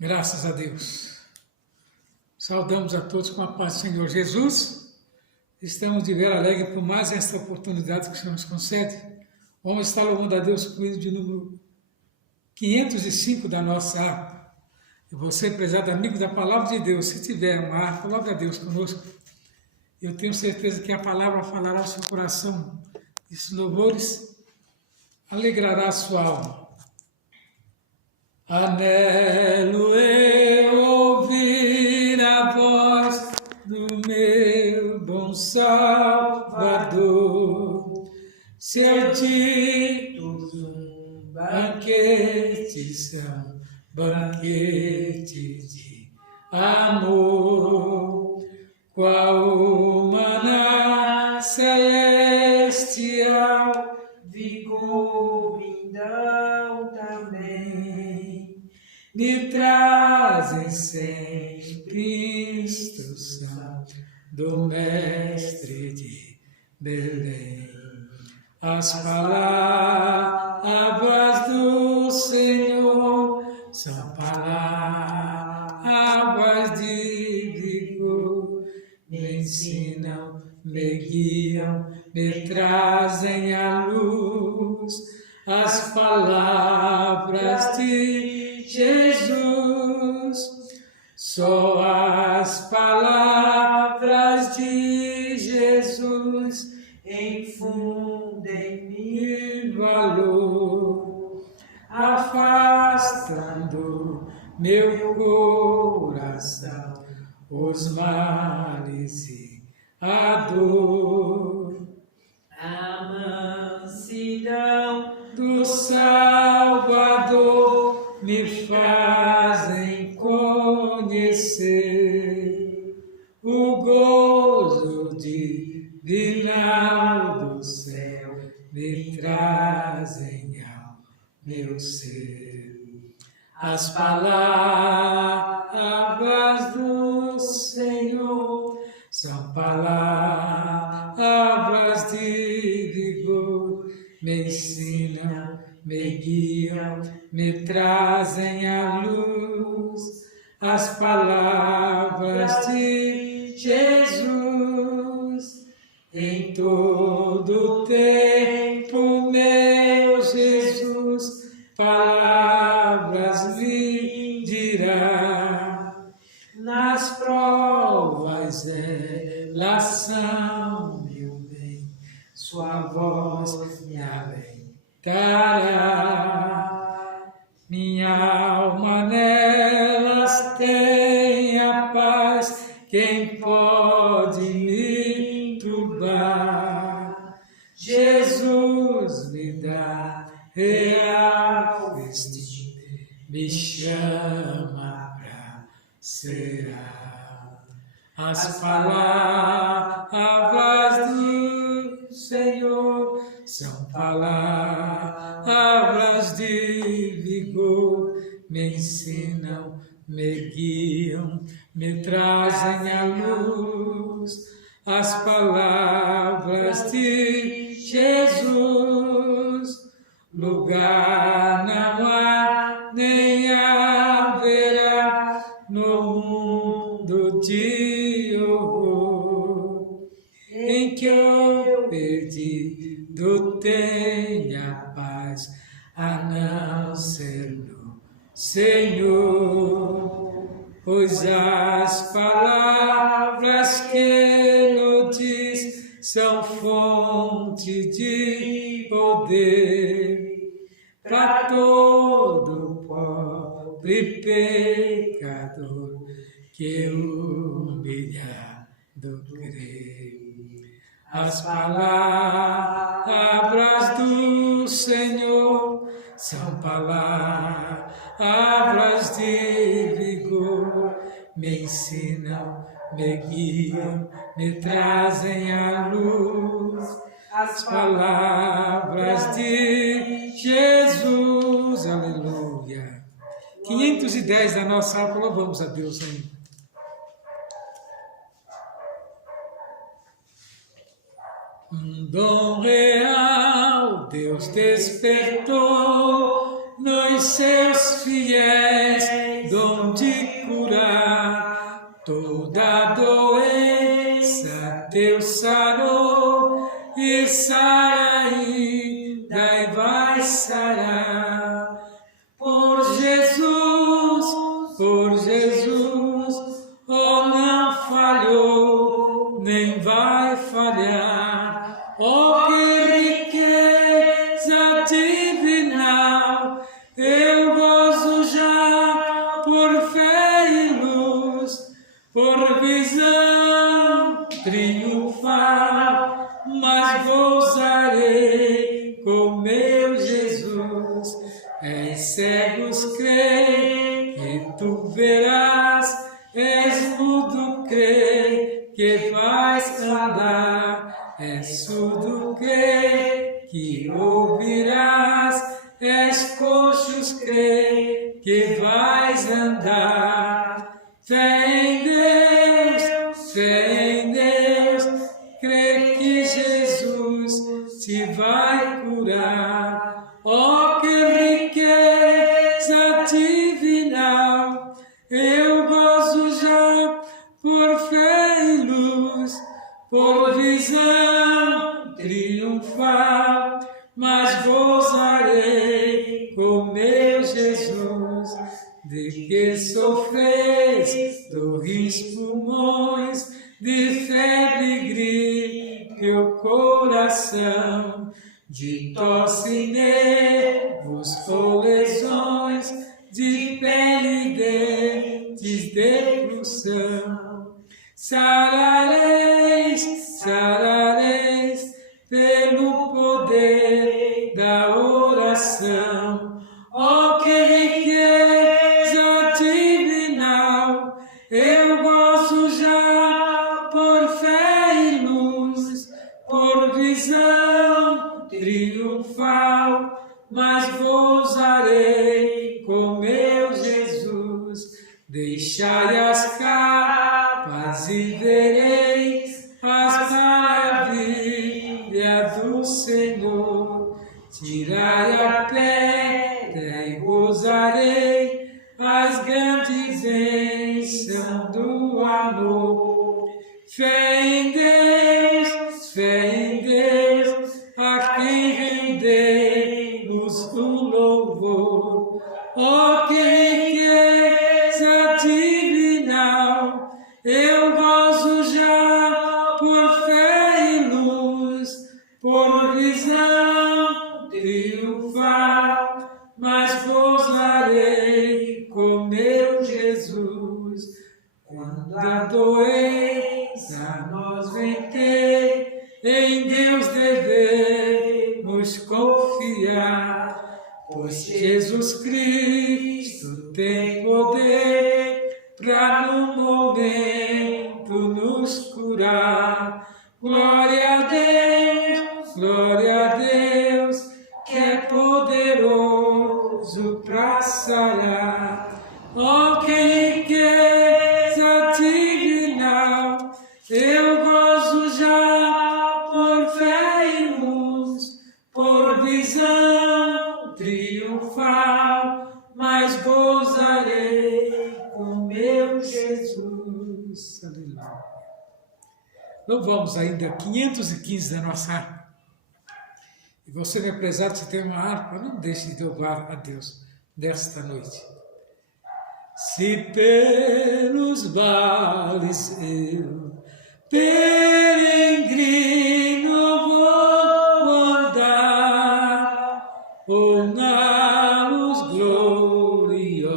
Graças a Deus. Saudamos a todos com a paz do Senhor Jesus. Estamos de ver alegre por mais esta oportunidade que o Senhor nos concede. Vamos estar louvando a Deus com o hino de número 505 da nossa harpa. E você, prezado amigo da Palavra de Deus, se tiver uma harpa, louve a Deus conosco. Eu tenho certeza que a palavra falará ao seu coração. Esses louvores alegrará a sua alma. Anelo eu ouvir a voz do meu bom Salvador. Seus ditos um banquete são, banquete de amor, qual maná celestial, vigor vindão também, me trazem sempre instrução do Mestre de Belém. As palavras do Senhor são palavras de vigor, me ensinam, me guiam, me trazem à luz. As palavras de Jesus, só as palavras de Jesus infundem-me valor, afastando meu coração os males e a dor. A mansidão do Salvador me fazem conhecer o gozo divinal do céu, me trazem ao meu ser. As palavras do Senhor são palavras de vigor, me ensinam, me guiam, me trazem à luz. As palavras de Jesus, em todo tempo, meu Jesus, palavras me dirá. Nas provas elas são meu bem, sua voz me alentará. Minha alma nelas tem a paz, quem pode me turbar? Jesus me dá real vestir, me chama pra será. As palavras do Senhor são palavras de vigor, me ensinam, me guiam, me trazem à luz. As palavras de Jesus, lugar não há, nem haverá no mundo de horror, em que eu perdido tenha paz, a não ser no Senhor. Pois as palavras que Ele diz são fonte de poder para todo pobre pecador que humilhado crê. As palavras do Senhor são palavras de vigor, me ensinam, me guiam, me trazem à luz. As palavras de Jesus, aleluia. 510 da nossa harpa, louvamos a Deus ainda. Um dom real Deus despertou nos seus fiéis, dom da doença Deus sarou, e sara ainda e vai sarar. Por Jesus, oh, não falhou, nem vai falhar. Oh, que riqueza divinal, eu gozo já por fé e luz, por visão triunfal, mas gozarei com meu Jesus. Em cegos crê que tu verás, és mudo crê que vais andar, és surdo crê que ouvirás, és coxos crê que vais andar. Fé em Deus, crê que Jesus te vai curar. Oh, que riqueza divinal, eu gozo já por fé e luz, por visão triunfal, mas gozarei com meu Jesus. De que sofreis dores pulmões, de febre gripe o coração, de tosse, nervos ou lesões, de pele e dentes de pulsão. Sarareis, pelo poder da oração. Oh, que riqueza divinal, eu gozo já por fé e luz, por visão triunfal, mas gozarei com meu Jesus. Deixai as capas e vereis as maravilhas do Senhor. Tirai a pedra e gozarei as grandes bênçãos do amor. Fé em Deus, a quem rendemos o louvor. Oh, que riqueza divinal, eu gozo já por fé e luz, por visão triunfal, mas gozarei com meu Jesus. Quando a doença nos vem ter, em Deus devemos confiar, pois Jesus Cristo tem poder para no momento nos curar. Glória a Deus, que é poderoso para sarar. Oh, que riqueza divinal, eu gozo já por fé e luz, por visão triunfal, mas gozarei com meu Jesus. Aleluia. Louvamos ainda 515 da nossa harpa. E você, meu prezado, se tem uma harpa, não deixe de louvar a Deus desta noite. Se pelos vales eu peregrino vou andar, ou na luz gloriosa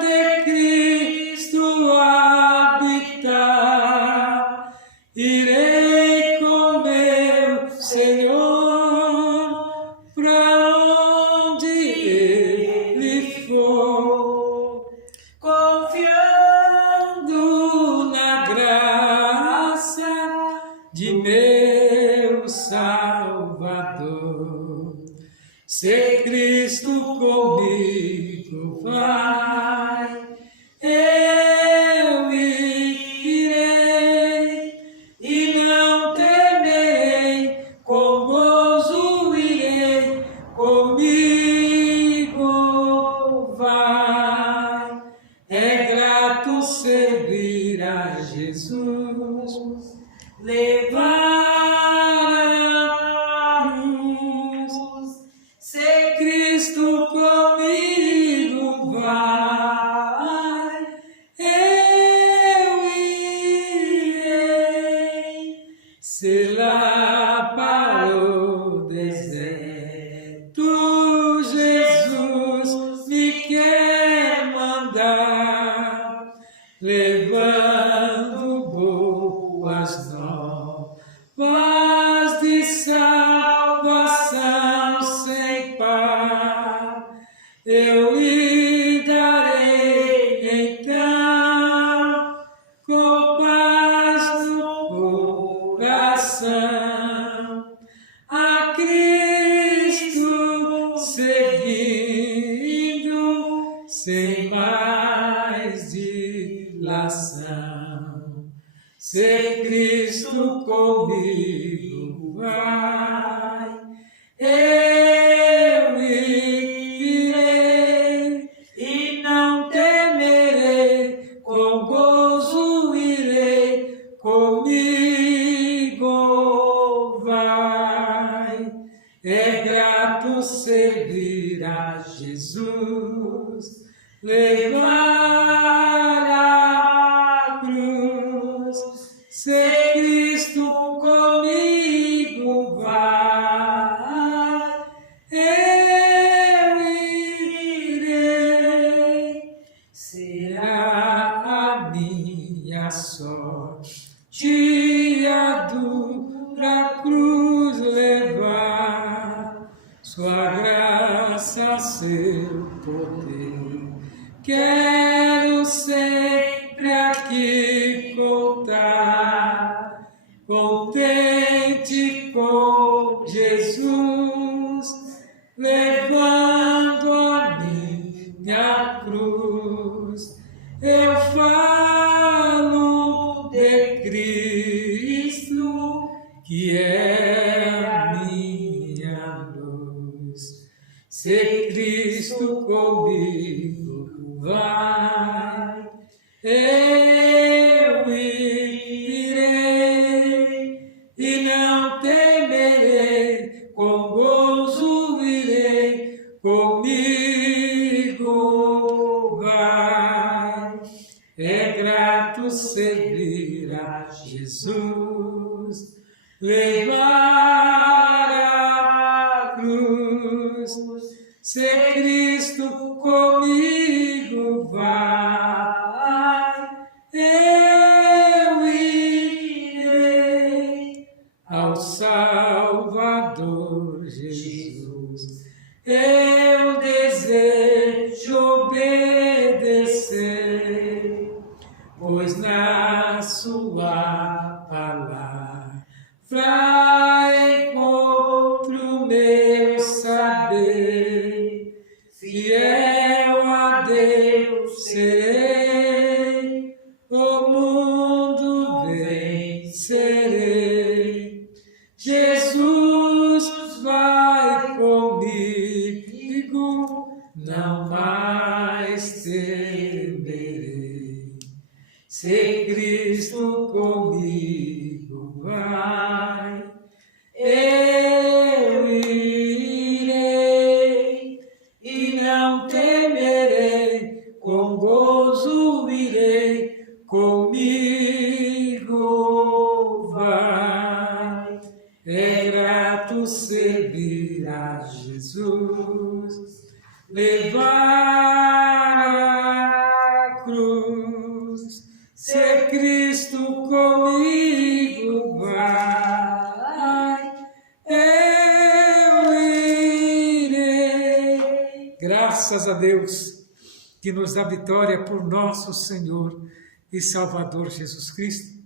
de Cristo habitar, irei com meu Senhor pra onde Ele for, confiando na graça de meu Salvador. Se Cristo comigo vai, eu irei e não temerei, com gozo irei, comigo vai. andar, levando boas novas de salvação sem par. Eu lhe darei então, com paz no coração, a Cristo seguindo, sem mais dilação. Se Cristo comigo vai, eu irei e não temerei, com gozo irei, comigo vai. É grato servir a Jesus, levar a cruz. Se Cristo comigo vai, eu irei. Será a minha sorte a dura cruz levar, sua graça, seu poder, quero sempre aqui contar, contente com Jesus, levando a minha cruz. Eu falo de Cristo, que é a minha luz. Se Cristo comigo vai, eu irei e não temerei, com gozo irei, comigo vai. É grato servir a Jesus, levar a cruz. Se Cristo comigo vai, eu irei ao Salvador Jesus. Eu desejo obedecer, pois na sua palavra encontro meu saber. Fiel a Deus serei, o mundo vencerei. Jesus vai comigo, não mais temerei. Se Cristo comigo vai, eu irei e não temerei, com gozo irei, comigo vai. É grato servir a Jesus, levar a cruz. Se Cristo comigo vai, eu irei. Graças a Deus que nos dá vitória por nosso Senhor e Salvador Jesus Cristo.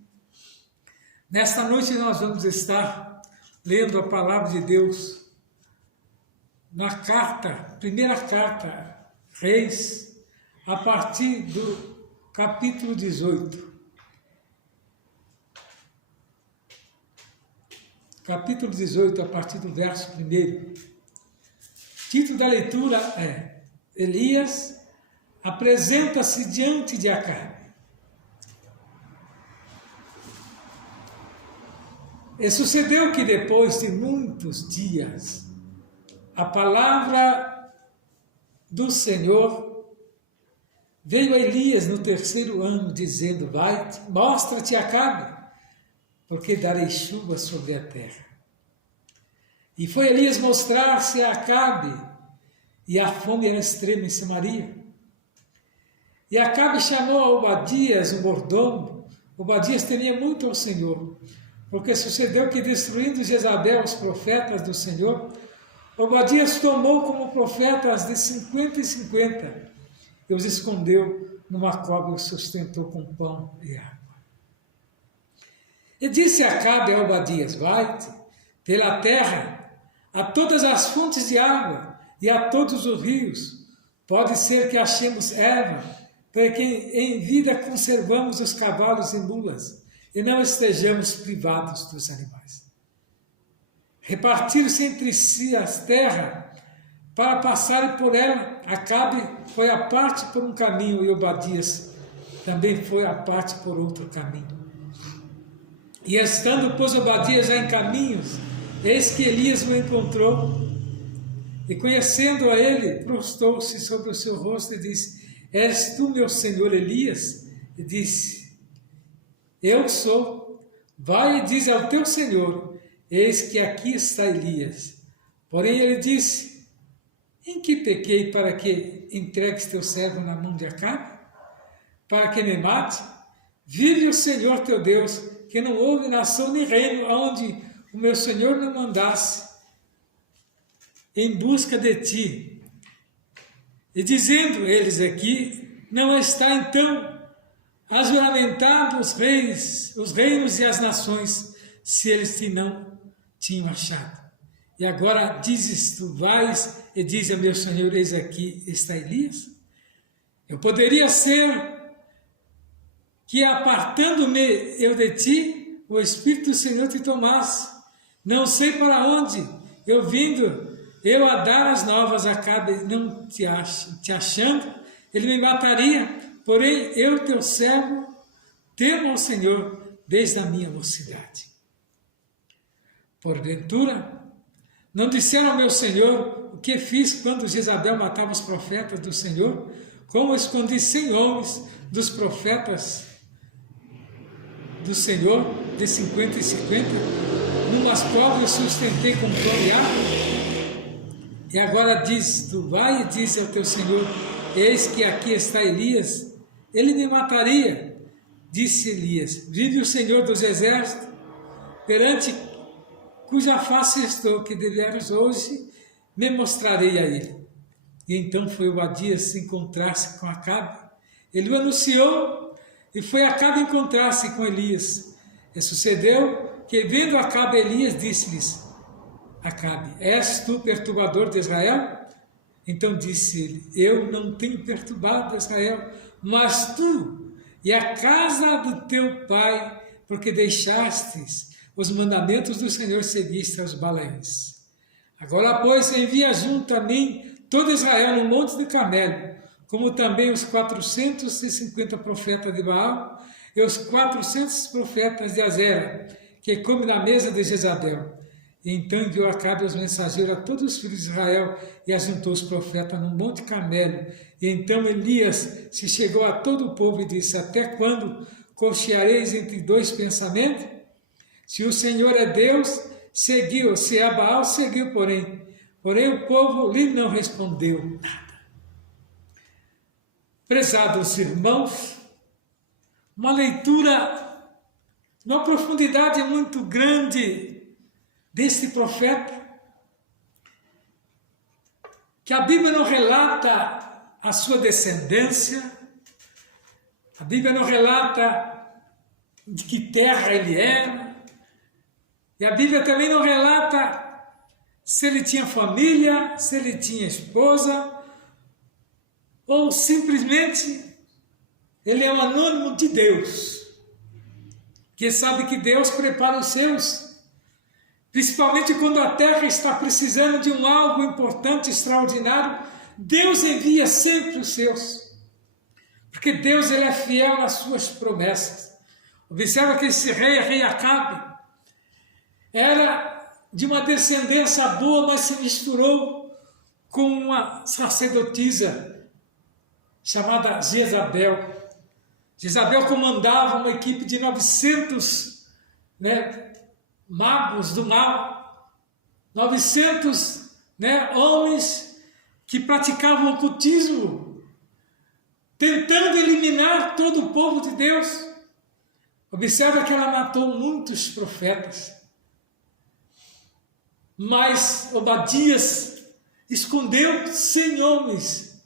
Nesta noite nós vamos estar lendo a palavra de Deus na primeira carta, Reis, a partir do capítulo 18. Capítulo 18, a partir do verso 1. O título da leitura é: Elias apresenta-se diante de Acabe. E sucedeu que depois de muitos dias, a palavra do Senhor veio a Elias no 3º ano, dizendo: vai-te, mostra-te a Acabe, porque darei chuva sobre a terra. E foi Elias mostrar-se a Acabe, e a fome era extrema em Samaria. E Acabe chamou a Obadias, o mordomo. Obadias temia muito ao Senhor, porque sucedeu que, destruindo Jezabel os profetas do Senhor, Obadias tomou como profetas de 50 em 50 e os escondeu numa cova e os sustentou com pão e água. E disse Acabe a Obadias: vai-te pela terra a todas as fontes de água e a todos os rios. Pode ser que achemos erva, para que em vida conservamos os cavalos e mulas e não estejamos privados dos animais. Repartir-se entre si as terras para passarem por ela. Acabe foi a parte por um caminho e Obadias também foi a parte por outro caminho. E estando, pois, Obadias já em caminhos, eis que Elias o encontrou, e conhecendo a ele, prostou-se sobre o seu rosto e disse: és tu, meu senhor Elias? E disse: eu sou. Vai e diz ao teu senhor: eis que aqui está Elias. Porém ele disse: em que pequei para que entregues teu servo na mão de Acabe? Para que me mate? Vive o Senhor teu Deus, que não houve nação nem reino aonde o meu Senhor não mandasse em busca de ti. E dizendo eles aqui, não está então a juramentar os reinos e as nações, se eles te não tinham achado. E agora dizes tu, vais e diz a meu Senhor: eis aqui está Elias. Eu poderia ser que, apartando-me eu de ti, o Espírito do Senhor te tomasse. Não sei para onde eu vindo, eu a dar as novas a Acabe, não te achando, ele me mataria. Porém, eu, teu servo, temo ao Senhor desde a minha mocidade. Porventura, não disseram ao meu Senhor o que fiz quando Jezabel matava os profetas do Senhor? Como escondi 100 homens dos profetas do Senhor, de 50 em 50, numas covas eu sustentei com pão e água? E agora diz, tu vai e diz ao teu Senhor: eis que aqui está Elias, ele me mataria. Disse Elias: vive o Senhor dos exércitos, perante cuja face estou, que deveras hoje me mostrarei a ele. E então foi Obadias se encontrar-se com Acabe. Ele o anunciou, e foi Acabe encontrar-se com Elias. E sucedeu que, vendo Acabe Elias, disse-lhes: Acabe, és tu perturbador de Israel? Então disse ele: eu não tenho perturbado Israel, mas tu e a casa do teu pai, porque deixastes os mandamentos do Senhor, seguiste aos Balaíns. Agora, pois, envia junto a mim todo Israel no monte de Carmelo, como também os 450 profetas de Baal e os 400 profetas de Azera, que comem na mesa de Jezabel. E então enviou Acabe os mensageiros a todos os filhos de Israel e ajuntou os profetas no monte Carmelo. E então Elias se chegou a todo o povo e disse: até quando cocheareis entre dois pensamentos? Se o Senhor é Deus, seguiu; se é Baal, seguiu, porém o povo lhe não respondeu nada. Prezados irmãos, uma leitura numa profundidade muito grande deste profeta, que a Bíblia não relata a sua descendência, a Bíblia não relata de que terra ele era, e a Bíblia também não relata se ele tinha família, se ele tinha esposa, ou simplesmente ele é um anônimo de Deus, que sabe que Deus prepara os seus, principalmente quando a terra está precisando de algo importante, extraordinário. Deus envia sempre os seus, porque Deus ele é fiel nas suas promessas. Observa que esse rei Acabe, era de uma descendência boa, mas se misturou com uma sacerdotisa chamada Jezabel. Jezabel comandava uma equipe de 900 magos do mal, 900 homens que praticavam ocultismo, tentando exterminar todo o povo de Deus. Observa que ela matou muitos profetas. Mas Obadias escondeu 100 homens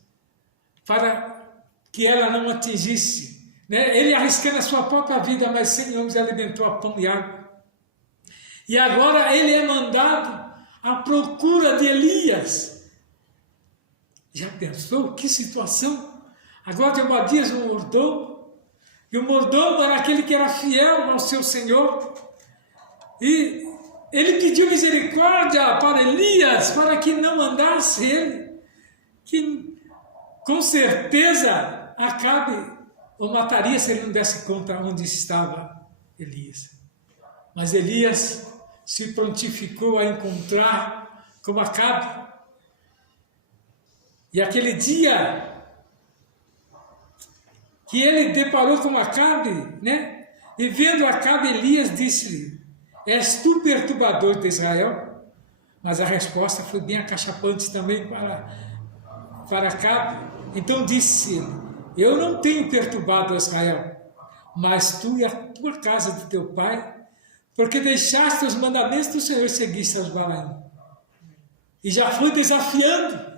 para que ela não atingisse. Ele arriscando a sua própria vida, mas 100 homens alimentou a pão e água. E agora ele é mandado à procura de Elias. Já pensou? Que situação? Agora tem Obadias, um mordomo, e o mordomo era aquele que era fiel ao seu senhor, e ele pediu misericórdia para Elias, para que não mandasse ele, que com certeza Acabe o mataria se ele não desse conta onde estava Elias. Mas Elias se prontificou a encontrar com Acabe. E aquele dia que ele deparou com Acabe, e vendo Acabe, Elias disse-lhe: és tu perturbador de Israel? Mas a resposta foi bem acachapante também para Acabe. Então disse ele: eu não tenho perturbado Israel, mas tu e a tua casa de teu pai, porque deixaste os mandamentos do Senhor e seguiste aos Balaim. E já foi desafiando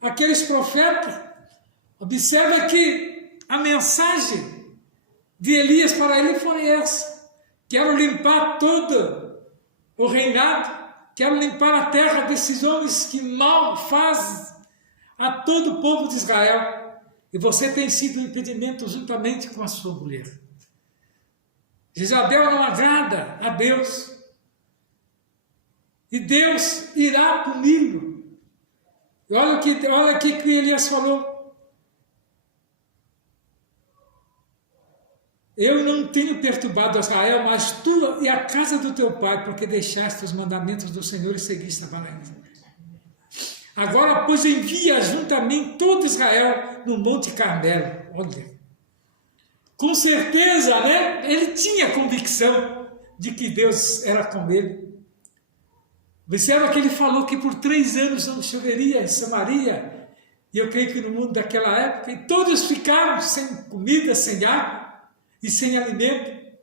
aqueles profetas. Observa que a mensagem de Elias para ele foi essa: quero limpar todo o reinado, quero limpar a terra desses homens que mal fazem a todo o povo de Israel, e você tem sido um impedimento juntamente com a sua mulher. Jezabel não agrada a Deus, e Deus irá puni-lo. Olha aqui que Elias falou: eu não tenho perturbado Israel, mas tu e a casa do teu pai, porque deixaste os mandamentos do Senhor e seguiste a Balaim. Agora, pois, envia junto a mim todo Israel no Monte Carmelo. Olha, com certeza, ele tinha convicção de que Deus era com ele. Observa que ele falou que por 3 anos não choveria em Samaria, e eu creio que no mundo daquela época, e todos ficaram sem comida, sem água e sem alimento.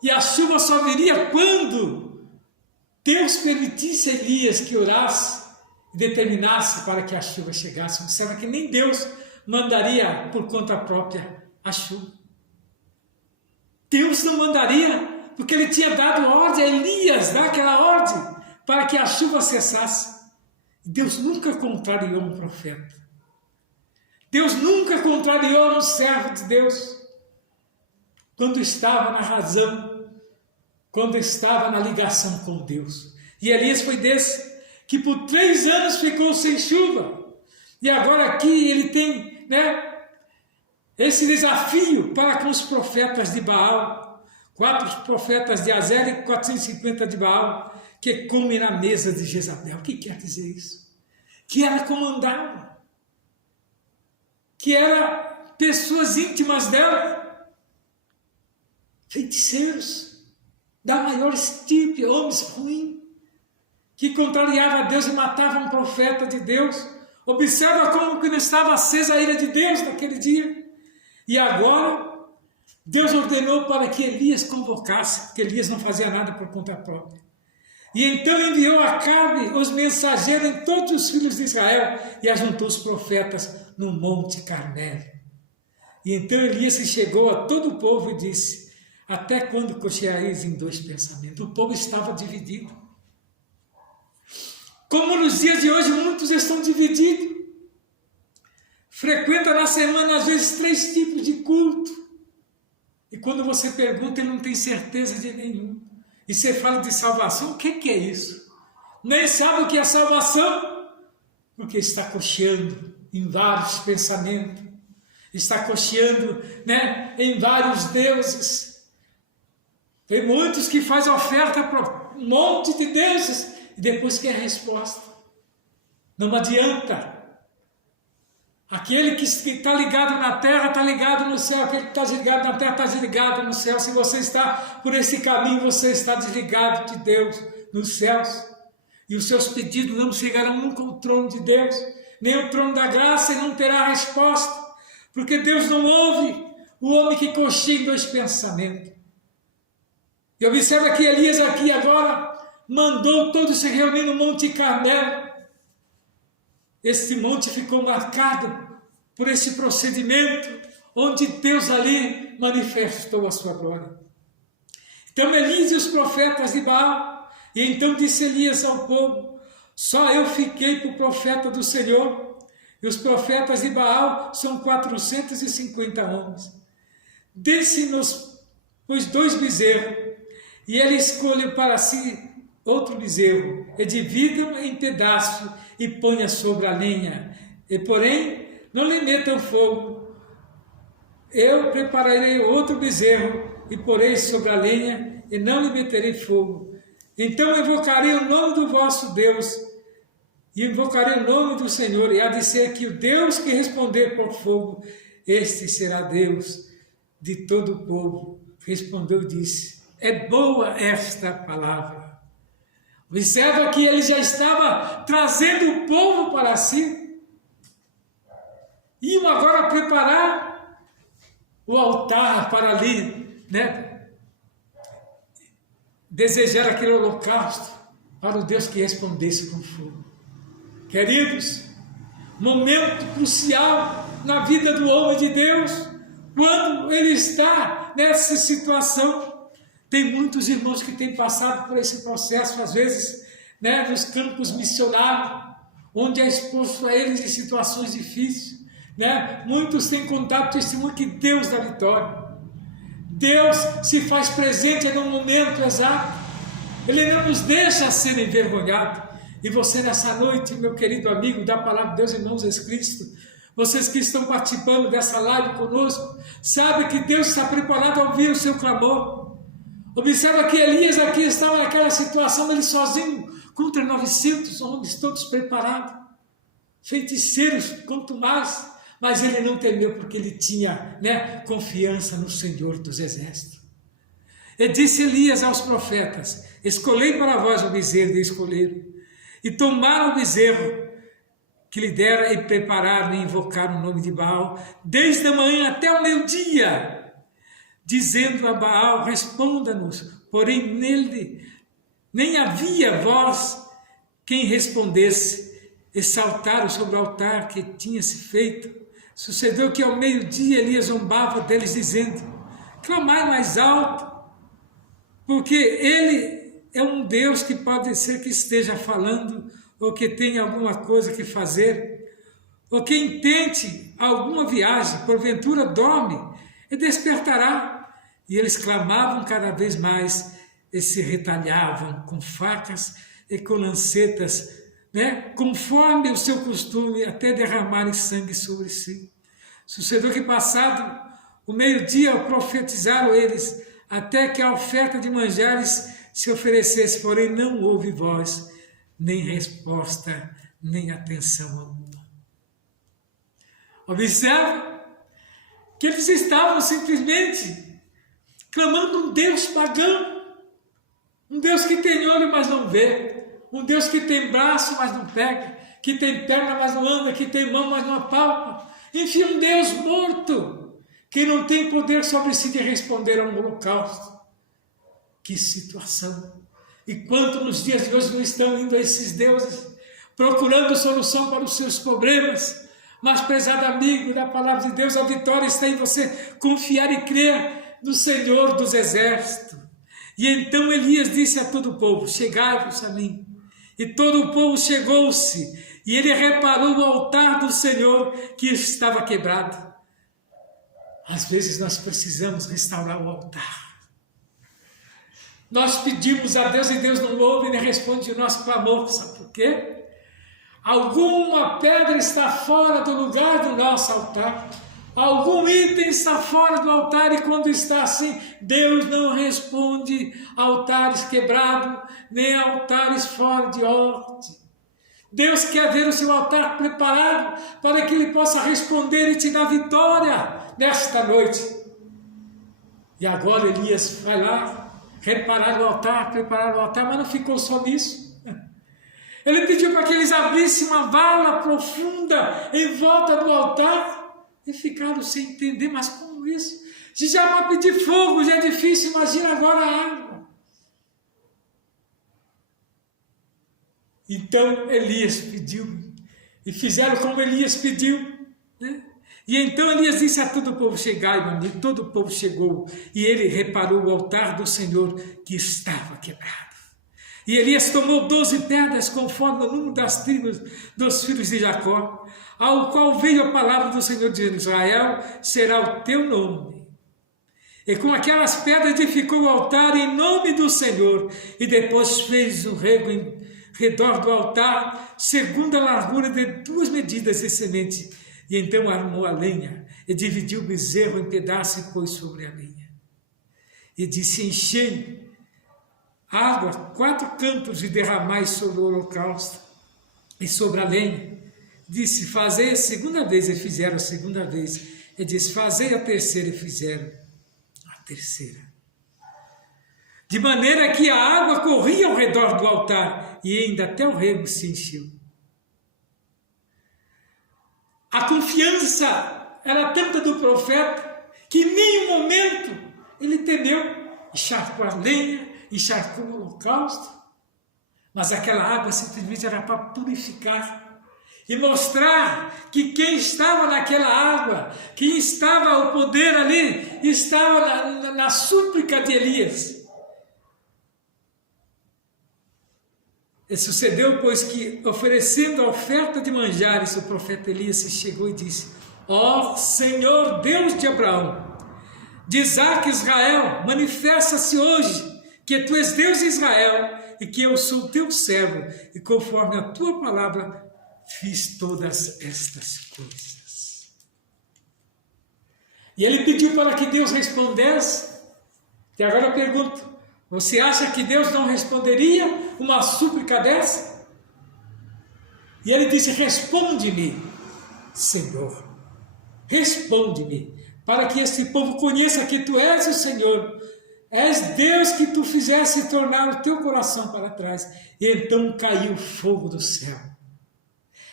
E a chuva só viria quando Deus permitisse a Elias que orasse e determinasse para que a chuva chegasse. Observa que nem Deus mandaria por conta própria a chuva. Deus não mandaria, porque ele tinha dado ordem a Elias, dar aquela ordem para que a chuva cessasse. Deus nunca contrariou um profeta. Deus nunca contrariou um servo de Deus quando estava na razão, quando estava na ligação com Deus. E Elias foi desse, que por 3 anos ficou sem chuva. E agora aqui ele tem, esse desafio para com os profetas de Baal. 4 profetas de Azer e 450 de Baal, que comem na mesa de Jezabel. O que quer dizer isso? Que ela comandava, que eram pessoas íntimas dela, feiticeiros da maior estirpe, homens ruins, que contrariavam a Deus e matavam um profeta de Deus. Observa como que não estava acesa a ira de Deus naquele dia. E agora, Deus ordenou para que Elias convocasse, porque Elias não fazia nada por conta própria. E então enviou a Acabe os mensageiros em todos os filhos de Israel e ajuntou os profetas no Monte Carmelo. E então Elias se chegou a todo o povo e disse: até quando cocheareis em 2 pensamentos? O povo estava dividido. Como nos dias de hoje muitos estão divididos. Frequenta na semana às vezes 3 tipos de culto. E quando você pergunta, ele não tem certeza de nenhum. E você fala de salvação, o que é isso? Nem sabe o que é salvação, porque está cocheando em vários pensamentos. Está cocheando, em vários deuses. Tem muitos que fazem oferta para um monte de deuses e depois quer a resposta. Não adianta. Aquele que está ligado na terra está ligado no céu. Aquele que está desligado na terra está desligado no céu. Se você está por esse caminho, você está desligado de Deus nos céus. E os seus pedidos não chegarão nunca ao trono de Deus. nem o trono da graça e não terá resposta, porque Deus não ouve o homem que cochila em dois pensamentos. E observa que Elias aqui agora mandou todos se reunir no Monte Carmelo. Este monte ficou marcado por esse procedimento, onde Deus ali manifestou a sua glória. Então Elias e os profetas de Baal, e então disse Elias ao povo: só eu fiquei por profeta do Senhor, e os profetas de Baal são 450 homens. Dê-se-nos, pois, 2 bezerros, e ele escolheu para si outro bezerro, e dividam em pedaços, e ponha sobre a lenha, e porém não lhe metam fogo. Eu prepararei outro bezerro, e porei sobre a lenha, e não lhe meterei fogo. Então invocarei o nome do vosso Deus, e invocarei o nome do Senhor, e há de ser que o Deus que responder por fogo, este será Deus de todo o povo. Respondeu e disse: é boa esta palavra. Observa que ele já estava trazendo o povo para si. Iam agora preparar o altar para ali, desejar aquele holocausto para o Deus que respondesse com fogo. Queridos, momento crucial na vida do homem de Deus, quando ele está nessa situação. Tem muitos irmãos que têm passado por esse processo, às vezes, nos campos missionários, onde é exposto a eles em situações difíceis. Muitos têm contado o testemunho que Deus dá vitória. Deus se faz presente no momento exato. Ele não nos deixa ser envergonhados. E você nessa noite, meu querido amigo da Palavra de Deus, irmãos em Cristo, vocês que estão participando dessa live conosco, sabem que Deus está preparado a ouvir o seu clamor. Observa que Elias aqui estava naquela situação, ele sozinho, contra 900 homens, todos preparados, feiticeiros, quanto mais, mas ele não temeu, porque ele tinha confiança no Senhor dos Exércitos. E disse Elias aos profetas: escolhei para vós o bezerro, e escolheram, e tomaram o bezerro que lhe dera, e prepararam e invocaram o nome de Baal, desde a manhã até o meio-dia, dizendo a Baal: responda-nos. Porém nele nem havia voz quem respondesse, e saltaram sobre o altar que tinha se feito. Sucedeu que ao meio-dia Elias zombava deles, dizendo: clamai mais alto, porque ele é um Deus que pode ser que esteja falando, ou que tenha alguma coisa que fazer, ou que intente alguma viagem, porventura dorme e despertará. E eles clamavam cada vez mais, e se retalhavam com facas e com lancetas, conforme o seu costume, até derramarem sangue sobre si. Sucedeu que, passado o meio-dia, profetizaram eles, até que a oferta de manjares se oferecesse, porém não houve voz, nem resposta, nem atenção alguma. Observa que eles estavam simplesmente clamando um Deus pagão, um Deus que tem olho, mas não vê, um Deus que tem braço, mas não pega, que tem perna, mas não anda, que tem mão, mas não apalpa. Enfim, um Deus morto, que não tem poder sobre si de responder a um holocausto. Que situação! E quanto nos dias de hoje não estão indo a esses deuses, procurando solução para os seus problemas. Mas, prezado amigo da Palavra de Deus, a vitória está em você confiar e crer do Senhor dos Exércitos. E então Elias disse a todo o povo: chegai-vos a mim. E todo o povo chegou-se, e ele reparou o altar do Senhor que estava quebrado. Às vezes nós precisamos restaurar o altar. Nós pedimos a Deus e Deus não ouve nem responde o nosso clamor. Sabe por quê? Alguma pedra está fora do lugar do nosso altar. Algum item está fora do altar, e quando está assim, Deus não responde a altares quebrados, nem a altares fora de ordem. Deus quer ver o seu altar preparado para que Ele possa responder e te dar vitória nesta noite. E agora Elias vai lá, reparar o altar, preparar o altar, mas não ficou só nisso. Ele pediu para que eles abrissem uma vala profunda junta em volta do altar e ficaram sem entender, mas como isso? Se já para pedir fogo já é difícil, imagina agora a água. Então Elias pediu, e fizeram como Elias pediu, né? E então Elias disse a todo o povo, chegai, e todo o povo chegou, e ele reparou o altar do Senhor que estava quebrado. E Elias tomou 12 pedras, conforme o número das tribos dos filhos de Jacó, ao qual veio a palavra do Senhor, dizendo, Israel será o teu nome. E com aquelas pedras edificou o altar em nome do Senhor, e depois fez um rego em redor do altar, segundo a largura de 2 medidas de semente. E então armou a lenha, e dividiu o bezerro em pedaços e pôs sobre a lenha. E disse, enchei água 4 cantos e derramai sobre o holocausto e sobre a lenha. Disse, fazei a segunda vez, e fizeram a segunda vez. E disse, fazei a terceira, e fizeram a terceira. De maneira que a água corria ao redor do altar, e ainda até o rego se encheu. A confiança era tanta do profeta, que em nenhum momento ele temeu, encharcou a lenha, encharcou o holocausto, mas aquela água simplesmente era para purificar e mostrar que quem estava naquela água, quem estava o poder ali, estava na súplica de Elias. E sucedeu, pois, que, oferecendo a oferta de manjares, o profeta Elias se chegou e disse, ó Senhor Deus de Abraão, de Isaque e Israel, manifesta-se hoje que tu és Deus de Israel e que eu sou teu servo, e conforme a tua palavra fiz todas estas coisas. E ele pediu para que Deus respondesse, e agora eu pergunto, você acha que Deus não responderia uma súplica dessa? E ele disse, responde-me, Senhor, responde-me, para que este povo conheça que tu és o Senhor, és Deus que tu fizesse tornar o teu coração para trás. E então caiu fogo do céu.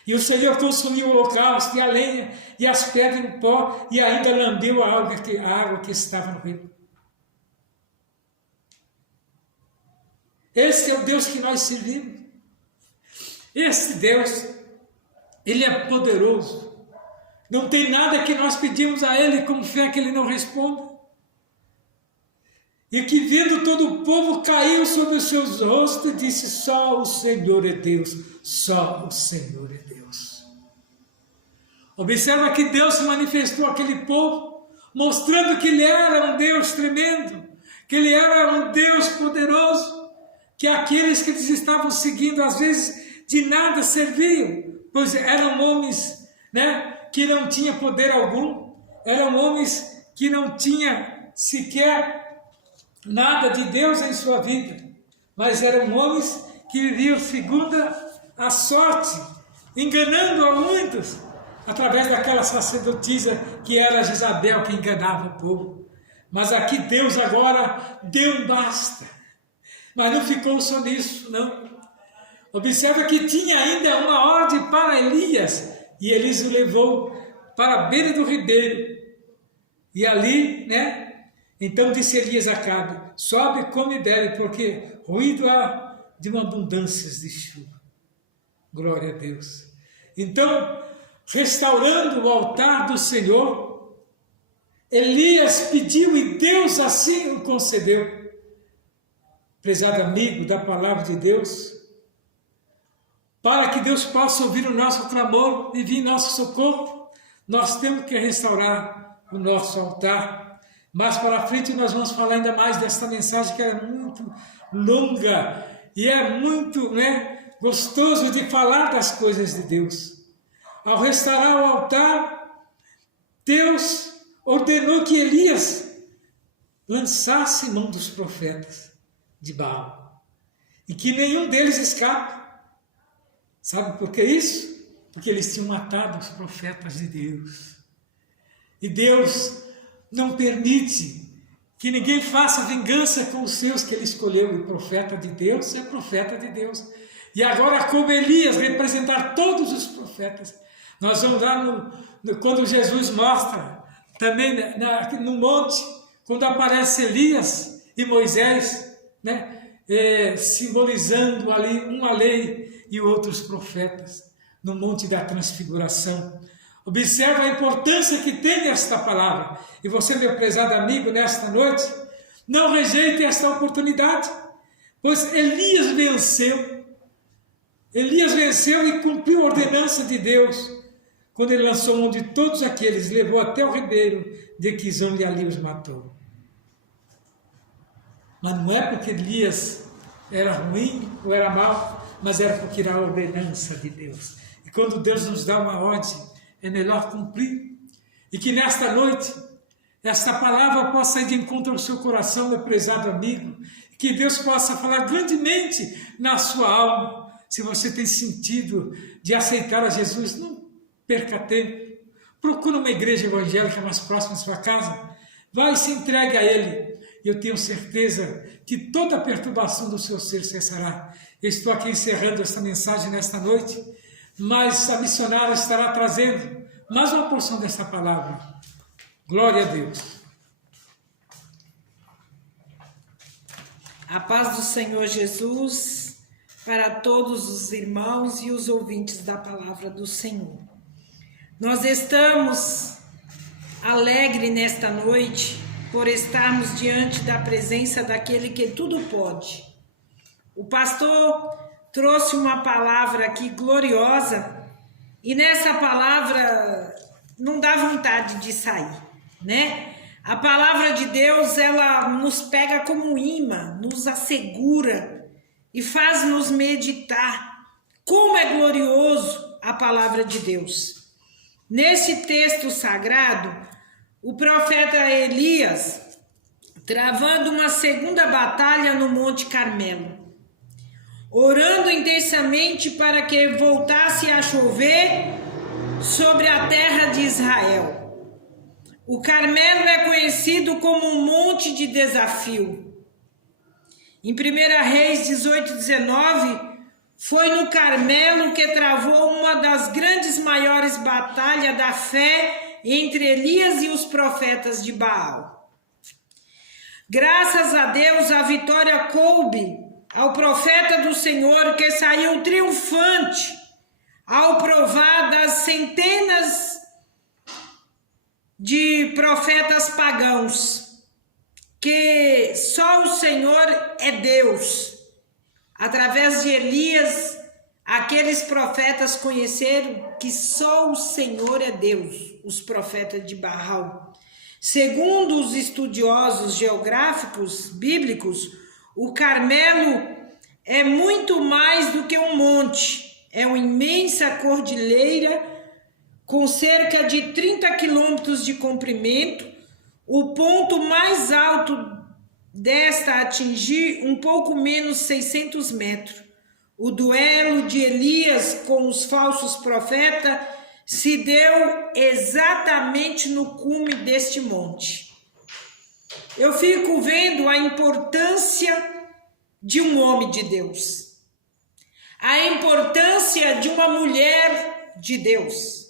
E o Senhor consumiu o holocausto e a lenha e as pedras em pó e ainda lambeu a água que estava no rio. Esse é o Deus que nós servimos. Esse Deus, Ele é poderoso. Não tem nada que nós pedimos a Ele com fé que Ele não responda. E que vendo todo o povo caiu sobre os seus rostos e disse, só o Senhor é Deus, só o Senhor é Deus. Observa que Deus se manifestou àquele povo, mostrando que Ele era um Deus tremendo, que Ele era um Deus poderoso, que aqueles que eles estavam seguindo, às vezes, de nada serviam, pois eram homens, né, que não tinham poder algum, eram homens que não tinham sequer nada de Deus em sua vida, mas eram homens que viviam segundo a sorte, enganando a muitos, através daquela sacerdotisa que era Jezabel, que enganava o povo. Mas aqui Deus agora deu um basta. Mas não ficou só nisso, não. Observa que tinha ainda uma ordem para Elias, e Elias o levou para a beira do ribeiro. E ali, né, então disse Elias a Acabe, sobe, come e bebe, porque ruído há de uma abundância de chuva. Glória a Deus. Então, restaurando o altar do Senhor, Elias pediu e Deus assim o concedeu. Prezado amigo da palavra de Deus, para que Deus possa ouvir o nosso clamor e vir nosso socorro, nós temos que restaurar o nosso altar. Mais para frente nós vamos falar ainda mais desta mensagem que é muito longa e é muito, né, gostoso de falar das coisas de Deus. Ao restaurar o altar, Deus ordenou que Elias lançasse mão dos profetas de Baal, e que nenhum deles escape. Sabe por que isso? Porque eles tinham matado os profetas de Deus. E Deus não permite que ninguém faça vingança com os seus que Ele escolheu. E profeta de Deus é profeta de Deus. E agora, como Elias representar todos os profetas, Nós vamos lá quando Jesus mostra, também no monte, quando aparece Elias e Moisés, né? Simbolizando ali uma lei e outros profetas, no Monte da Transfiguração. Observa a importância que tem esta palavra. E você, meu prezado amigo, nesta noite, não rejeite esta oportunidade, pois Elias venceu e cumpriu a ordenança de Deus, quando ele lançou mão de todos aqueles, levou até o ribeiro de Quizon e ali os matou. Mas não é porque Elias era ruim ou era mau, mas era porque era a ordenança de Deus. E quando Deus nos dá uma ordem, é melhor cumprir. E que nesta noite, esta palavra possa ir de encontro ao seu coração, meu prezado amigo. Que Deus possa falar grandemente na sua alma. Se você tem sentido de aceitar a Jesus, não perca tempo. Procure uma igreja evangélica mais próxima da sua casa. Vai e se entregue a Ele. Eu tenho certeza que toda a perturbação do seu ser cessará. Eu estou aqui encerrando esta mensagem nesta noite, mas a missionária estará trazendo mais uma porção desta palavra. Glória a Deus. A paz do Senhor Jesus para todos os irmãos e os ouvintes da palavra do Senhor. Nós estamos alegres nesta noite por estarmos diante da presença daquele que tudo pode. O pastor trouxe uma palavra aqui gloriosa e nessa palavra não dá vontade de sair, né? A palavra de Deus, ela nos pega como um imã, nos assegura e faz-nos meditar. Como é glorioso a palavra de Deus. Nesse texto sagrado, o profeta Elias, travando uma segunda batalha no Monte Carmelo, orando intensamente para que voltasse a chover sobre a terra de Israel. O Carmelo é conhecido como um monte de desafio. Em 1 Reis 18:19, foi no Carmelo que travou uma das grandes maiores batalhas da fé entre Elias e os profetas de Baal. Graças a Deus, a vitória coube ao profeta do Senhor, que saiu triunfante ao provar das centenas de profetas pagãos, que só o Senhor é Deus. Através de Elias, aqueles profetas conheceram que só o Senhor é Deus, os profetas de Baal. Segundo os estudiosos geográficos bíblicos, o Carmelo é muito mais do que um monte. É uma imensa cordilheira com cerca de 30 quilômetros de comprimento. O ponto mais alto desta atingir um pouco menos 600 metros. O duelo de Elias com os falsos profetas se deu exatamente no cume deste monte. Eu fico vendo a importância de um homem de Deus, a importância de uma mulher de Deus,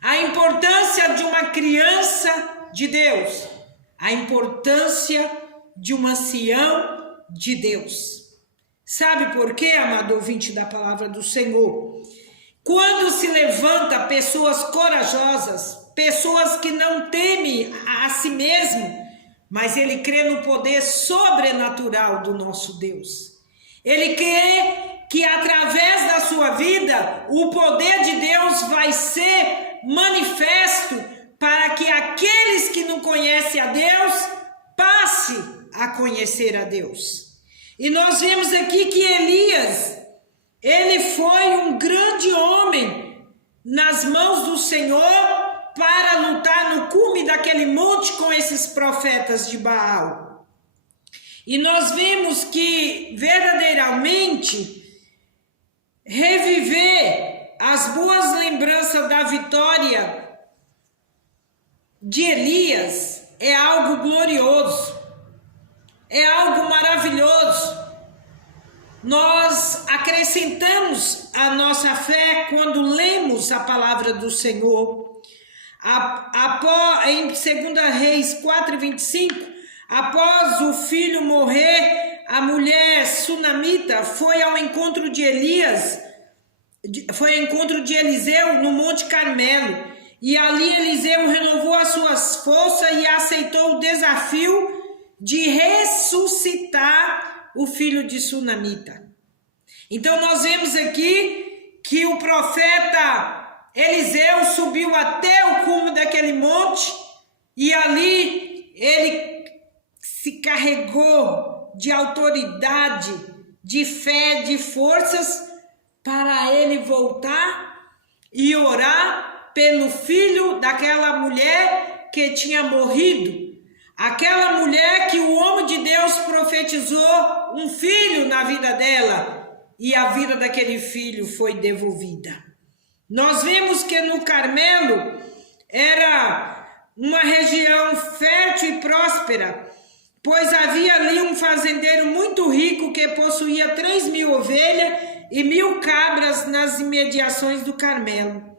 a importância de uma criança de Deus, a importância de um ancião de Deus. Sabe por quê, amado ouvinte da palavra do Senhor? Quando se levanta pessoas corajosas, pessoas que não temem a si mesmo, mas ele crê no poder sobrenatural do nosso Deus. Ele crê que através da sua vida, o poder de Deus vai ser manifesto para que aqueles que não conhecem a Deus, passe a conhecer a Deus. E nós vemos aqui que Elias, ele foi um grande homem nas mãos do Senhor para lutar no cume daquele monte com esses profetas de Baal. E nós vemos que verdadeiramente reviver as boas lembranças da vitória de Elias é algo glorioso, é algo maravilhoso. Nós acrescentamos a nossa fé quando lemos a palavra do Senhor. Em 2 Reis 4:25, após o filho morrer, a mulher sunamita foi ao encontro de Eliseu no Monte Carmelo. E ali Eliseu renovou as suas forças e aceitou o desafio de ressuscitar o filho de Sunamita. Então nós vemos aqui que o profeta Eliseu subiu até o cume daquele monte e ali ele se carregou de autoridade, de fé, de forças para ele voltar e orar pelo filho daquela mulher que tinha morrido. Aquela mulher que o homem de Deus profetizou um filho na vida dela e a vida daquele filho foi devolvida. Nós vimos que no Carmelo era uma região fértil e próspera, pois havia ali um fazendeiro muito rico que possuía 3.000 ovelhas e 1.000 cabras nas imediações do Carmelo.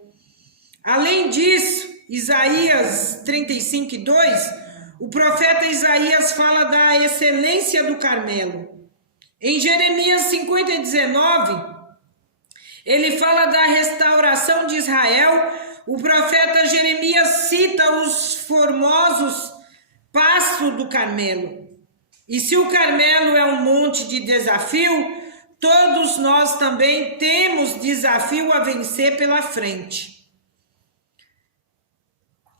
Além disso, Isaías 35:2, o profeta Isaías fala da excelência do Carmelo. Em Jeremias 50:19, ele fala da restauração de Israel. O profeta Jeremias cita os formosos pastos do Carmelo. E se o Carmelo é um monte de desafio, todos nós também temos desafio a vencer pela frente.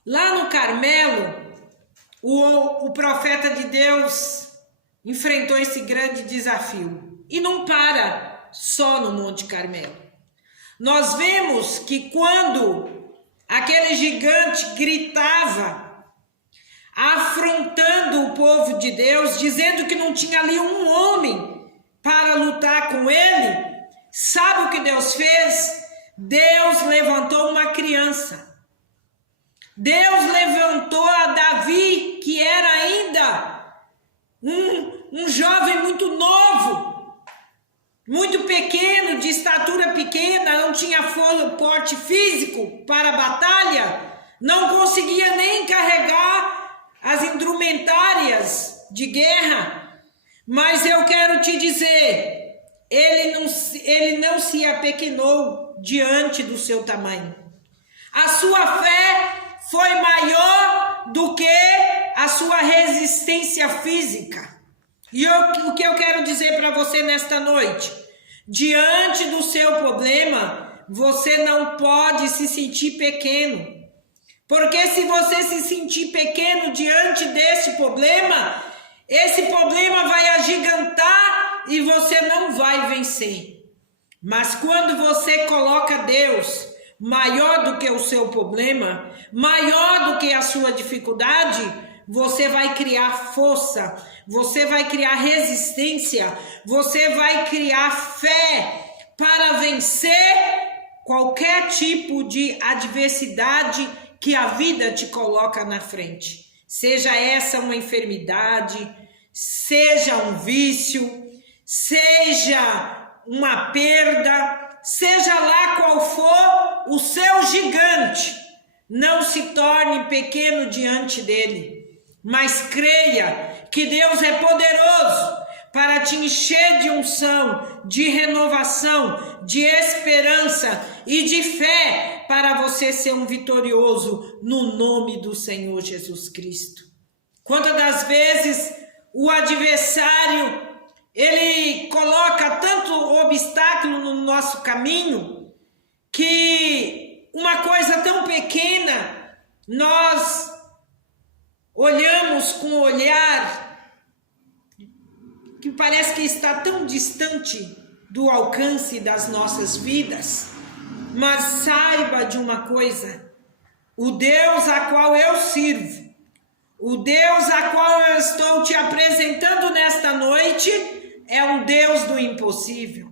Lá no Carmelo, o profeta de Deus enfrentou esse grande desafio. E não para só no Monte Carmelo. Nós vemos que quando aquele gigante gritava, afrontando o povo de Deus, dizendo que não tinha ali um homem para lutar com ele, sabe o que Deus fez? Deus levantou uma criança. Deus levantou a Davi, que era ainda um jovem muito novo, muito pequeno, de estatura pequena, não tinha porte físico para a batalha, não conseguia nem carregar as indumentárias de guerra. Mas eu quero te dizer, ele não se apequenou diante do seu tamanho. A sua fé foi maior do que a sua resistência física. E o que eu quero dizer para você nesta noite? Diante do seu problema, você não pode se sentir pequeno. Porque se você se sentir pequeno diante desse problema, esse problema vai agigantar e você não vai vencer. Mas quando você coloca Deus maior do que o seu problema, maior do que a sua dificuldade, você vai criar força, você vai criar resistência, você vai criar fé para vencer qualquer tipo de adversidade que a vida te coloca na frente. Seja essa uma enfermidade, seja um vício, seja uma perda, seja lá qual for o seu gigante, não se torne pequeno diante dele, mas creia que Deus é poderoso para te encher de unção, de renovação, de esperança e de fé para você ser um vitorioso no nome do Senhor Jesus Cristo. Quantas das vezes o adversário ele coloca tanto obstáculo no nosso caminho que uma coisa tão pequena nós olhamos com um olhar que parece que está tão distante do alcance das nossas vidas. Mas saiba de uma coisa: o Deus a qual eu sirvo, o Deus a qual eu estou te apresentando nesta noite, é um Deus do impossível,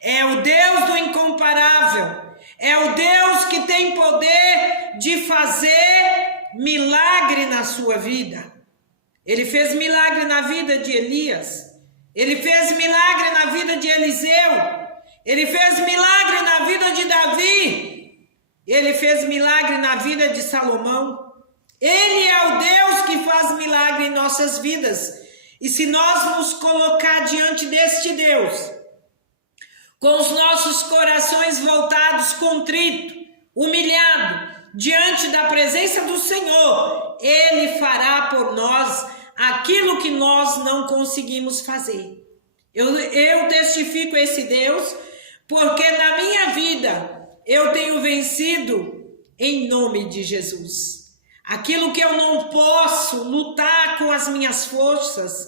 é o Deus do incomparável, é o Deus que tem poder de fazer milagre na sua vida. Ele fez milagre na vida de Elias, Ele fez milagre na vida de Eliseu. Ele fez milagre na vida de Davi. Ele fez milagre na vida de Salomão. Ele é o Deus que faz milagre em nossas vidas. E se nós nos colocar diante deste Deus, com os nossos corações voltados, contritos, humilhados, diante da presença do Senhor, Ele fará por nós aquilo que nós não conseguimos fazer. Eu testifico esse Deus, porque na minha vida eu tenho vencido em nome de Jesus. Aquilo que eu não posso lutar com as minhas forças,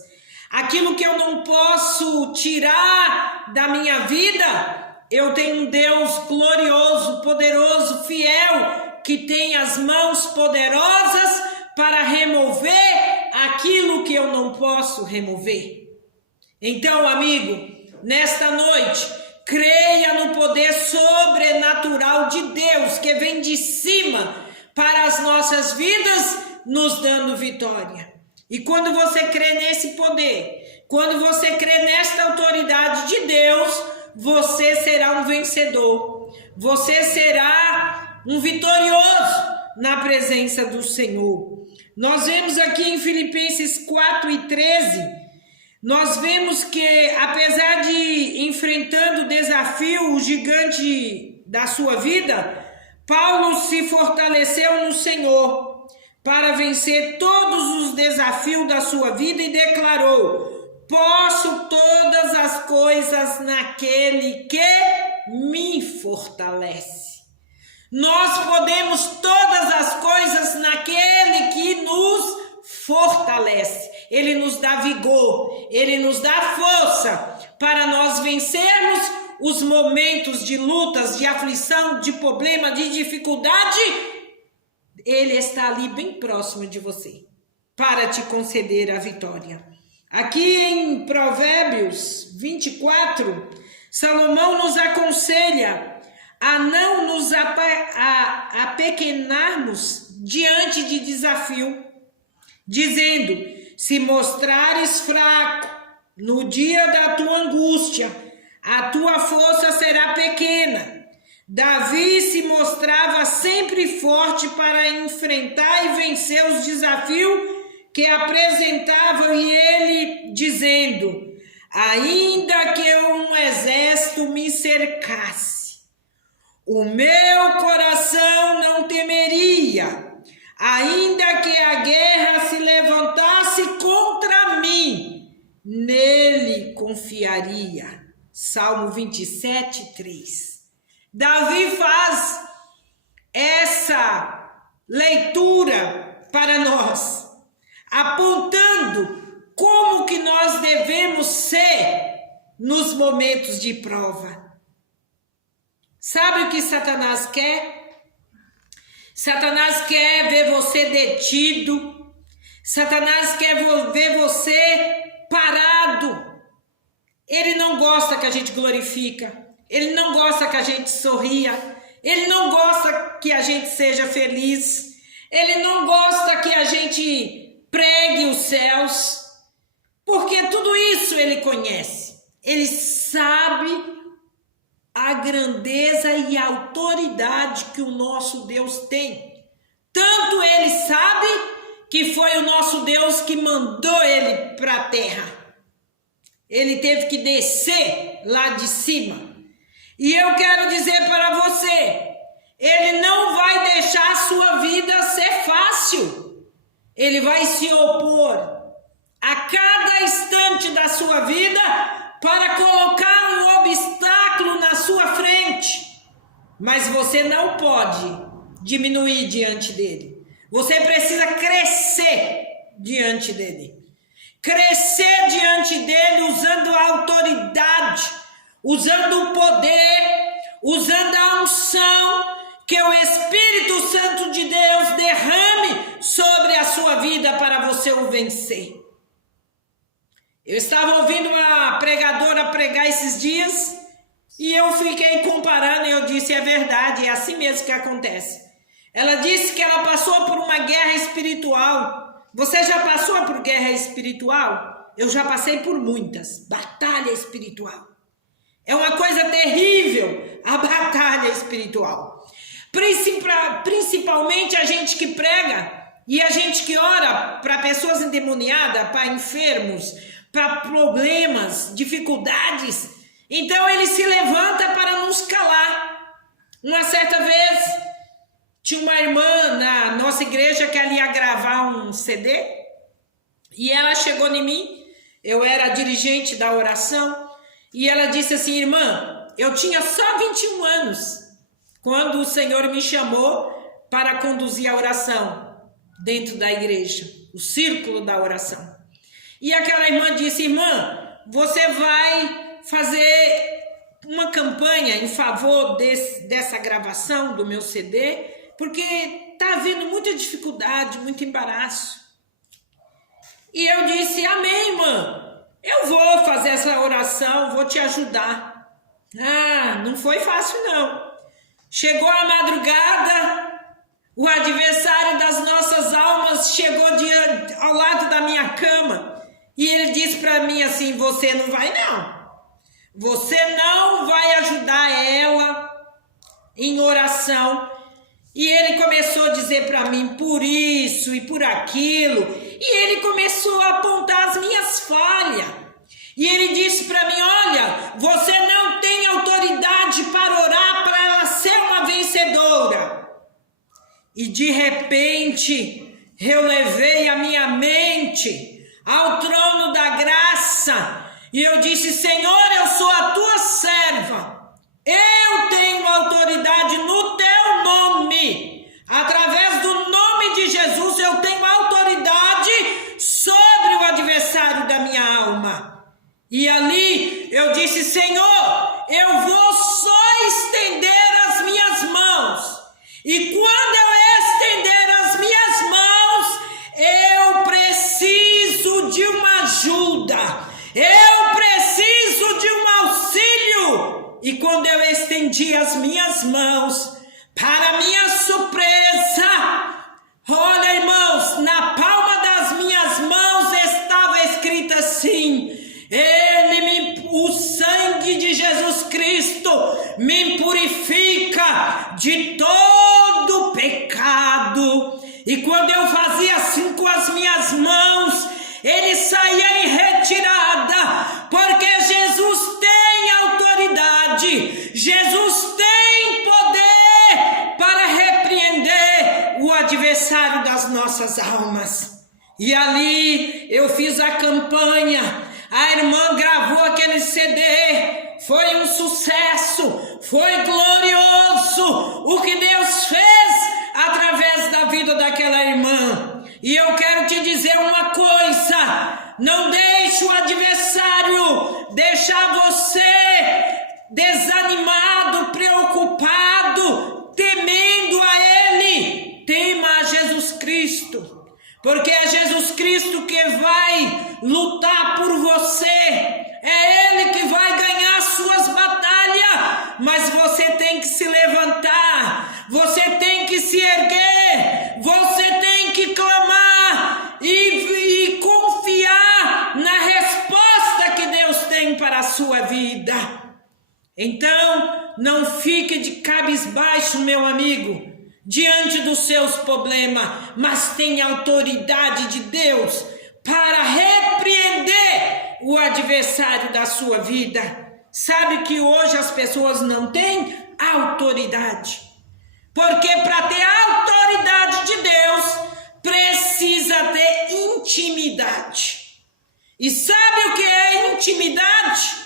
aquilo que eu não posso tirar da minha vida, eu tenho um Deus glorioso, poderoso, fiel, que tem as mãos poderosas para remover aquilo que eu não posso remover. Então, amigo, nesta noite, creia no poder sobrenatural de Deus que vem de cima para as nossas vidas, nos dando vitória. E quando você crê nesse poder, quando você crê nesta autoridade de Deus, você será um vencedor. Você será um vitorioso na presença do Senhor. Nós vemos aqui em Filipenses 4:13, nós vemos que apesar de enfrentando o desafio, o gigante da sua vida, Paulo se fortaleceu no Senhor para vencer todos os desafios da sua vida e declarou: posso todas as coisas naquele que me fortalece. Nós podemos todas as coisas naquele que nos fortalece. Ele nos dá vigor, Ele nos dá força para nós vencermos os momentos de lutas, de aflição, de problema, de dificuldade. Ele está ali bem próximo de você para te conceder a vitória. Aqui em Provérbios 24, Salomão nos aconselha a não nos apequenarmos diante de desafio, dizendo: se mostrares fraco no dia da tua angústia, a tua força será pequena. Davi se mostrava sempre forte para enfrentar e vencer os desafios que apresentavam, e ele dizendo: ainda que um exército me cercasse, o meu coração não temeria. Ainda que a guerra se levantasse contra mim, nele confiaria. Salmo 27:3. Davi faz essa leitura para nós, apontando como que nós devemos ser nos momentos de prova. Sabe o que Satanás quer? Satanás quer ver você detido. Satanás quer ver você parado. Ele não gosta que a gente glorifica. Ele não gosta que a gente sorria. Ele não gosta que a gente seja feliz. Ele não gosta que a gente pregue os céus. Porque tudo isso ele conhece. Ele sabe a grandeza e a autoridade que o nosso Deus tem. Tanto ele sabe que foi o nosso Deus que mandou ele para a terra. Ele teve que descer lá de cima. E eu quero dizer para você, ele não vai deixar a sua vida ser fácil. Ele vai se opor a cada instante da sua vida para colocar um obstáculo na sua frente. Mas você não pode diminuir diante dele. Você precisa crescer diante dele. Crescer diante dele usando a autoridade, usando o poder, usando a unção que o Espírito Santo de Deus derrame sobre a sua vida para você o vencer. Eu estava ouvindo uma pregadora pregar esses dias e eu fiquei comparando e eu disse: é verdade, é assim mesmo que acontece. Ela disse que ela passou por uma guerra espiritual. Você já passou por guerra espiritual? eu já passei por muitas. Batalha espiritual. É uma coisa terrível a batalha espiritual. Principalmente a gente que prega e a gente que ora para pessoas endemoniadas, para enfermos, para problemas, dificuldades. Então ele se levanta para nos calar. Uma certa vez, tinha uma irmã na nossa igreja que ela ia gravar um CD e ela chegou em mim, eu era a dirigente da oração, e ela disse assim: irmã, eu tinha só 21 anos quando o Senhor me chamou para conduzir a oração dentro da igreja, o círculo da oração. E aquela irmã disse: irmã, você vai fazer uma campanha em favor dessa gravação do meu CD, porque está havendo muita dificuldade, muito embaraço. E eu disse: amém, irmã, eu vou fazer essa oração, vou te ajudar. Ah, não foi fácil não. Chegou a madrugada, o adversário das nossas almas chegou ao lado da minha cama e ele disse para mim assim: você não vai não. Você não vai ajudar ela em oração. E ele começou a dizer para mim por isso e por aquilo. E ele começou a apontar as minhas falhas. E ele disse para mim: olha, você não tem autoridade para orar para ela ser uma vencedora. E de repente eu levei a minha mente ao trono da graça. E eu disse: Senhor, eu sou a tua serva. Eu tenho autoridade no teu nome. Através do nome de Jesus eu tenho autoridade sobre o adversário da minha alma. E ali eu disse: Senhor, eu vou só estender as minhas mãos. E quando eu estender as minhas mãos, eu preciso de uma ajuda. Eu preciso de um auxílio. E quando eu estendi as minhas mãos, para minha surpresa, olha, irmãos, na palma das minhas mãos estava escrito assim: o sangue de Jesus Cristo me purifica de todo pecado. E quando eu fazia assim com as minhas mãos, ele saía em retirada, porque Jesus tem autoridade, Jesus tem poder para repreender o adversário das nossas almas. E ali eu fiz a campanha, a irmã gravou aquele CD, foi um sucesso, foi glorioso o que Deus fez através da vida daquela irmã. E eu quero te dizer uma coisa: não deixe o adversário deixar você desanimado, preocupado, temendo a ele. Tema a Jesus Cristo, porque é Jesus Cristo que vai lutar por você. É ele que vai ganhar suas batalhas, mas você tem que se levantar, você tem que se erguer, você tem que clamar e confiar na resposta que Deus tem para a sua vida. Então, não fique de cabisbaixo, meu amigo, diante dos seus problemas, mas tenha autoridade de Deus para repreender o adversário da sua vida. Sabe que hoje as pessoas não têm autoridade, porque para ter a autoridade de Deus precisa ter intimidade. E sabe o que é intimidade?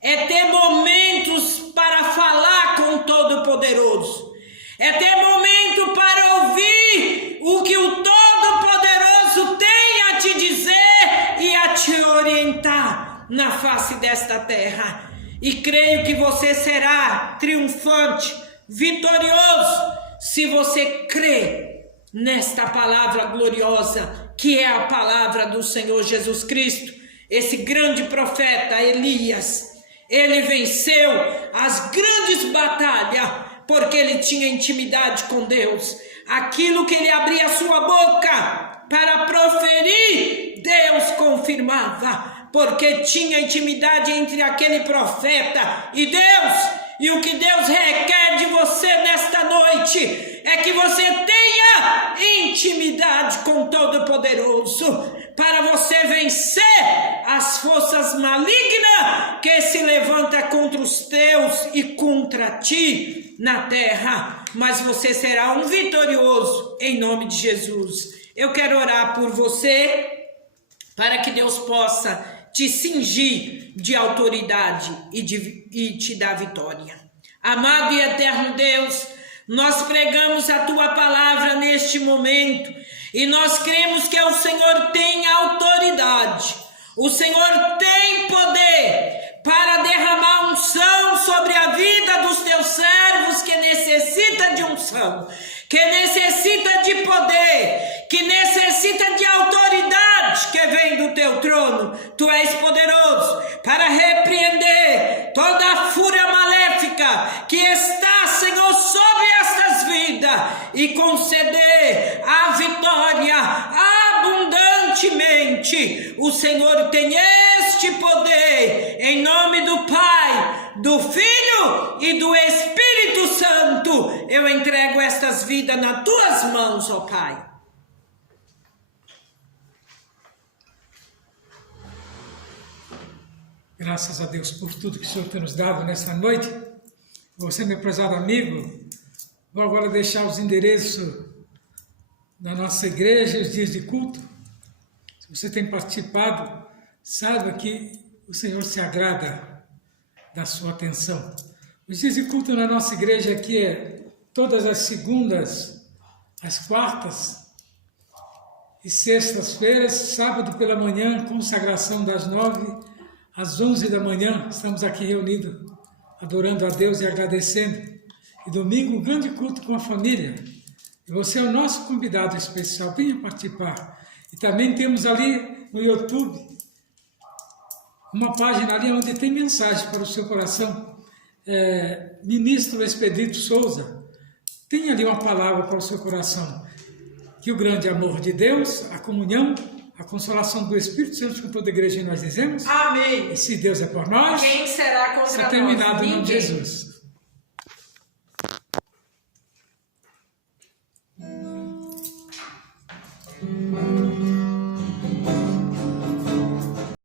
É ter momentos para falar com o Todo-Poderoso, é ter momento para ouvir o que o Todo-Poderoso tem a te dizer e a te orientar na face desta terra. E creio que você será triunfante, vitorioso, se você crê nesta palavra gloriosa, que é a palavra do Senhor Jesus Cristo. Esse grande profeta Elias, ele venceu as grandes batalhas, porque ele tinha intimidade com Deus. Aquilo que ele abria a sua boca, para proferir, Deus confirmava, porque tinha intimidade entre aquele profeta e Deus. E o que Deus requer de você nesta noite é que você tenha intimidade com o Todo-Poderoso, para você vencer as forças malignas que se levantam contra os teus e contra ti na terra. Mas você será um vitorioso em nome de Jesus. Eu quero orar por você, para que Deus possa te cingir de autoridade e te dar vitória. Amado e eterno Deus, nós pregamos a tua palavra neste momento e nós cremos que o Senhor tem autoridade, o Senhor tem poder para derramar unção sobre a vida dos teus servos que necessita de unção, que necessita de poder, que necessita de autoridade que vem do teu trono. Tu és poderoso para repreender toda a fúria maléfica que está, Senhor, sobre estas vidas e conceder a vitória abundantemente. O Senhor tem este poder, em nome do Pai, do Filho e do Espírito Santo. Eu entrego estas vidas nas tuas mãos, ó Pai. Graças a Deus por tudo que o Senhor tem nos dado nesta noite. Você, meu prezado amigo, vou agora deixar os endereços da nossa igreja, os dias de culto. Se você tem participado, saiba que o Senhor se agrada da sua atenção. Os dias de culto na nossa igreja aqui é todas as segundas, as quartas e sextas-feiras, sábado pela manhã, consagração das 9 às 11 da manhã, estamos aqui reunidos, adorando a Deus e agradecendo. E domingo, um grande culto com a família. E você é o nosso convidado especial, venha participar. E também temos ali no YouTube uma página ali onde tem mensagem para o seu coração. Ministro Expedito Souza, tem ali uma palavra para o seu coração. Que o grande amor de Deus, a comunhão, a consolação do Espírito Santo com toda a igreja, nós dizemos. Amém. E se Deus é por nós, quem será contra nós? Está terminado em nome de Jesus.